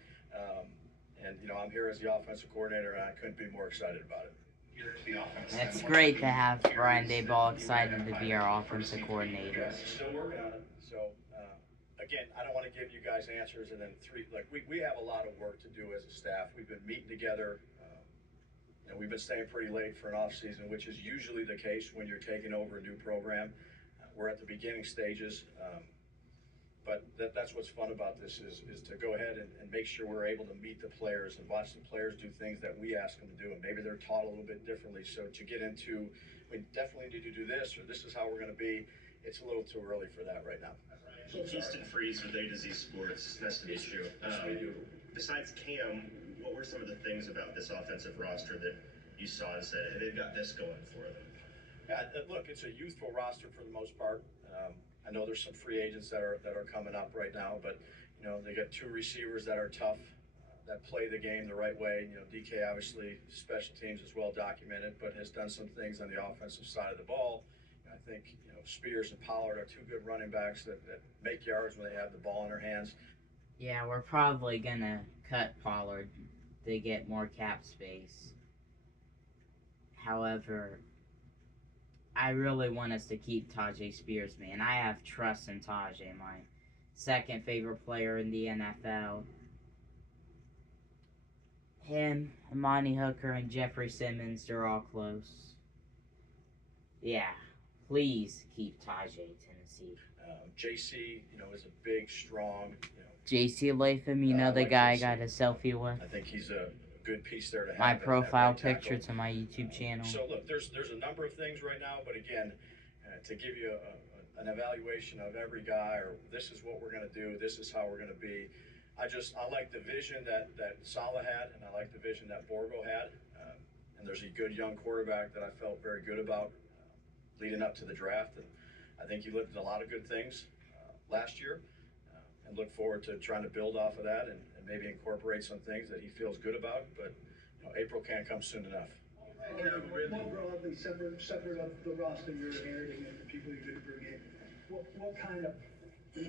And I'm here as the offensive coordinator, and I couldn't be more excited about it. to the offense. It's great to have Brian Daboll excited to be our offensive coordinator. Still working on it. So, again, I don't want to give you guys answers and then we have a lot of work to do as a staff. We've been meeting together. And we've been staying pretty late for an off season, which is usually the case when you're taking over a new program. We're at the beginning stages. But that's what's fun about this is to go ahead and make sure we're able to meet the players and watch the players do things that we ask them to do. And maybe they're taught a little bit differently. So to get into, we definitely need to do this, or this is how we're going to be, it's a little too early for that right now. Houston Freeze with A to Z Sports. Nice to meet you. Besides Cam, what were some of the things about this offensive roster that you saw and said, hey, they've got this going for them? Look, it's a youthful roster for the most part. I know there's some free agents that are coming up right now, but you know they got two receivers that are tough, that play the game the right way. You know, DK obviously special teams is well documented, but has done some things on the offensive side of the ball. I think Spears and Pollard are two good running backs that make yards when they have the ball in their hands. Yeah, we're probably gonna cut Pollard to get more cap space. However, I really want us to keep Tajay Spears, man. I have trust in Tajay, my second favorite player in the NFL. Him, Amani Hooker, and Jeffrey Simmons, they're all close. Yeah, please keep Tajay, Tennessee. JC, is a big, strong, JC Latham, the guy I got a selfie with. I think he's a good piece there to have. My profile picture to my YouTube channel. So look, there's a number of things right now, but again, to give you an evaluation of every guy, or this is what we're going to do, this is how we're going to be. I like the vision that Saleh had, and I like the vision that Borgo had. And there's a good young quarterback that I felt very good about leading up to the draft. And I think he looked at a lot of good things last year, and look forward to trying to build off of that and maybe incorporate some things that he feels good about. But April can't come soon enough. More broadly, separate of the roster you're inheriting and the people you're going to bring in, what kind of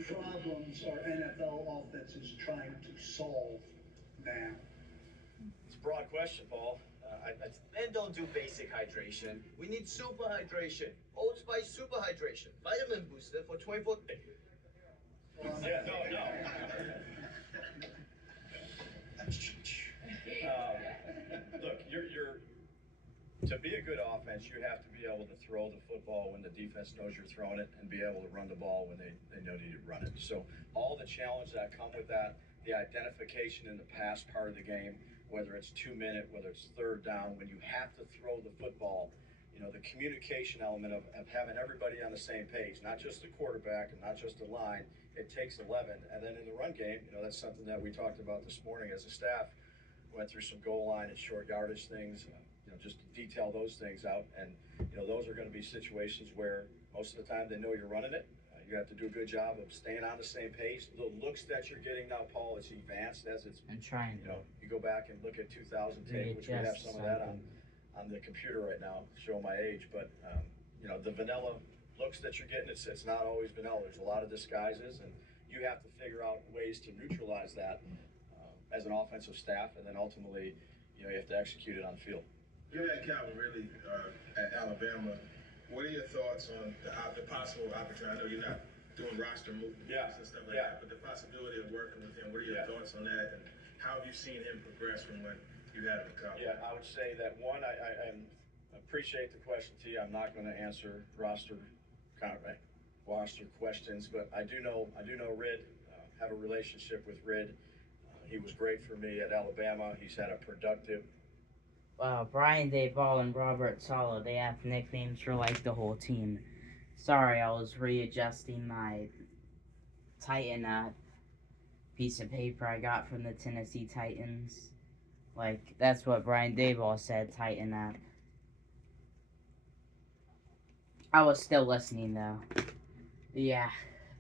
problems are NFL offenses trying to solve now? It's a broad question, Paul. Men don't do basic hydration. We need super hydration. Old Spice super hydration. Vitamin booster for 24. Yeah, no. Look, you're to be a good offense, you have to be able to throw the football when the defense knows you're throwing it, and be able to run the ball when they know you need to run it. So all the challenges that come with that, the identification in the pass part of the game, whether it's 2-minute, whether it's third down, when you have to throw the football, the communication element of having everybody on the same page, not just the quarterback and not just the line. It takes 11. And then in the run game, that's something that we talked about this morning as a staff. Went through some goal line and short yardage things, just to detail those things out. And, those are going to be situations where most of the time they know you're running it. You have to do a good job of staying on the same page. The looks that you're getting now, Paul, it's advanced as it's. I'm trying. You go back and look at 2000 tape, which we have some of that on the computer right now, showing my age. But the vanilla looks that you're getting, it's not always vanilla. There's a lot of disguises, and you have to figure out ways to neutralize that as an offensive staff, and then ultimately, you have to execute it on the field. You had Calvin Ridley at Alabama. What are your thoughts on the possible opportunity? I know you're not doing roster movements and stuff like that, but the possibility of working with him. What are your thoughts on that, and how have you seen him progress from when you had him in college? Yeah, I would say that one, I appreciate the question, T. I'm not going to answer roster questions, but I do know Rid. Have a relationship with Rid. He was great for me at Alabama. He's had a productive. Wow, Brian Daboll and Robert Saleh, they have nicknames for the whole team. Sorry, I was readjusting my Titan piece of paper I got from the Tennessee Titans. That's what Brian Daboll said, Titan app. I was still listening, though. Yeah,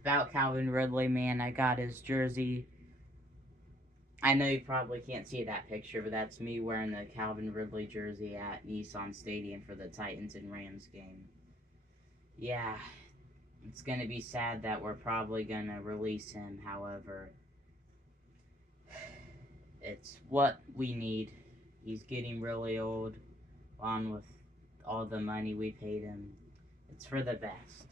about Calvin Ridley, man, I got his jersey. I know you probably can't see that picture, but that's me wearing the Calvin Ridley jersey at Nissan Stadium for the Titans and Rams game. Yeah, it's going to be sad that we're probably going to release him, however. It's what we need. He's getting really old. on with all the money we paid him. It's for the best.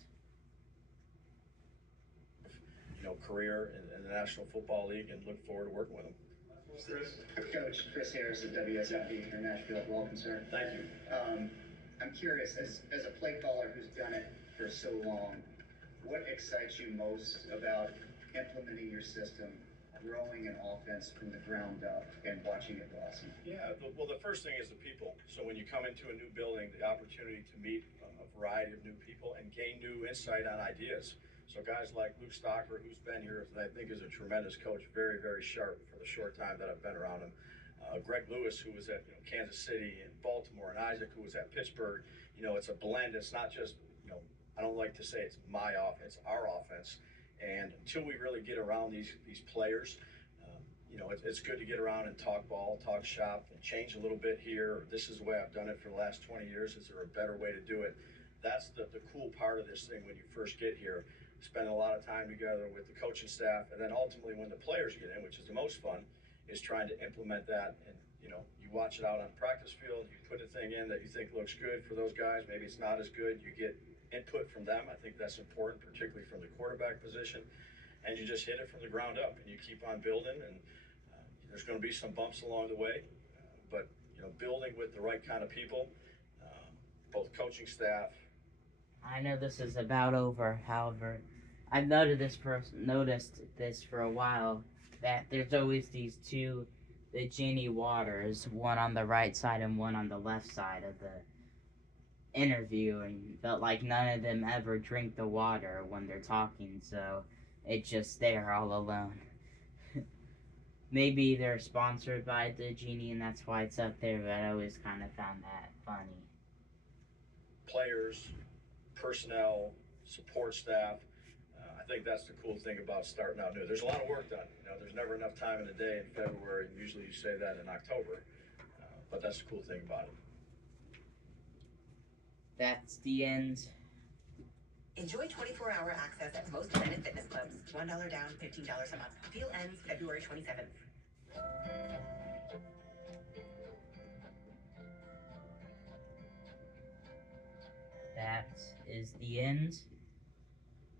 Career in the National Football League, and look forward to working with him. Coach Chris Harris at WSFB here in Nashville, well concerned. Thank you. I'm curious, as a play caller who's done it for so long, what excites you most about implementing your system, growing an offense from the ground up, and watching it blossom? Yeah, well, the first thing is the people. So when you come into a new building, the opportunity to meet a variety of new people and gain new insight on ideas. So guys like Luke Stocker, who's been here, I think is a tremendous coach, very, very sharp for the short time that I've been around him. Greg Lewis, who was at Kansas City and Baltimore, and Isaac, who was at Pittsburgh. It's a blend. It's not just, I don't like to say it's my offense, our offense. And until we really get around these players, it's good to get around and talk ball, talk shop, and change a little bit here. This is the way I've done it for the last 20 years. Is there a better way to do it? That's the cool part of this thing when you first get here. Spending a lot of time together with the coaching staff, and then ultimately when the players get in, which is the most fun, is trying to implement that. And you watch it out on the practice field, you put a thing in that you think looks good for those guys, maybe it's not as good, you get input from them. I think that's important, particularly from the quarterback position, and you just hit it from the ground up, and you keep on building. And there's going to be some bumps along the way, but building with the right kind of people, both coaching staff. I know this is about over, however, I've noticed this for a while, that there's always these two, the Genie Waters, one on the right side and one on the left side of the interview, and felt like none of them ever drink the water when they're talking, so it's just there all alone. Maybe they're sponsored by the Genie and that's why it's up there, but I always kind of found that funny. Players, personnel, support staff. I think that's the cool thing about starting out new. There's a lot of work done. There's never enough time in the day in February, and usually you say that in October. But that's the cool thing about it. That's the end. Enjoy 24-hour access at most Planet Fitness clubs. $1 down, $15 a month. Deal ends February 27th. That is the end.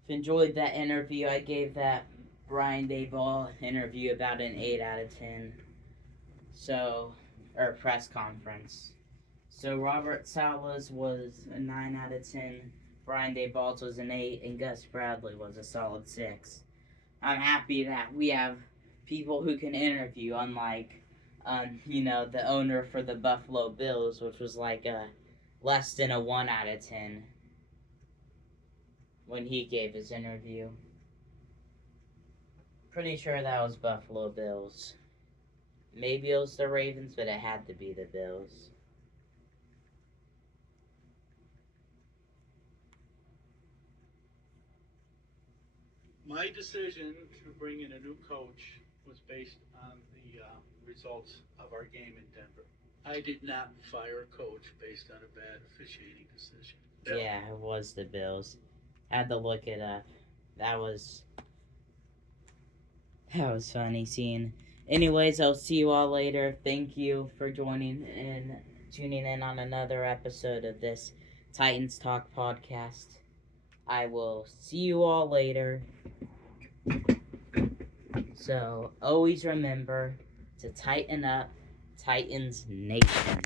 If you enjoyed that interview, I gave that Brian Daboll interview about an 8 out of 10. Or press conference. So Robert Sala's was a 9 out of 10. Brian Daboll's was an 8, and Gus Bradley was a solid 6. I'm happy that we have people who can interview, unlike, the owner for the Buffalo Bills, which was like a less than a 1 out of 10 when he gave his interview. Pretty sure that was Buffalo Bills. Maybe it was the Ravens, but it had to be the Bills. My decision to bring in a new coach was based on the results of our game in Denver. I did not fire a coach based on a bad officiating decision. Yeah, it was the Bills. Had to look it up. That was funny seeing. Anyways, I'll see you all later. Thank you for joining and tuning in on another episode of this Titans Talk podcast. I will see you all later. So, always remember to tighten up, Titans Nation.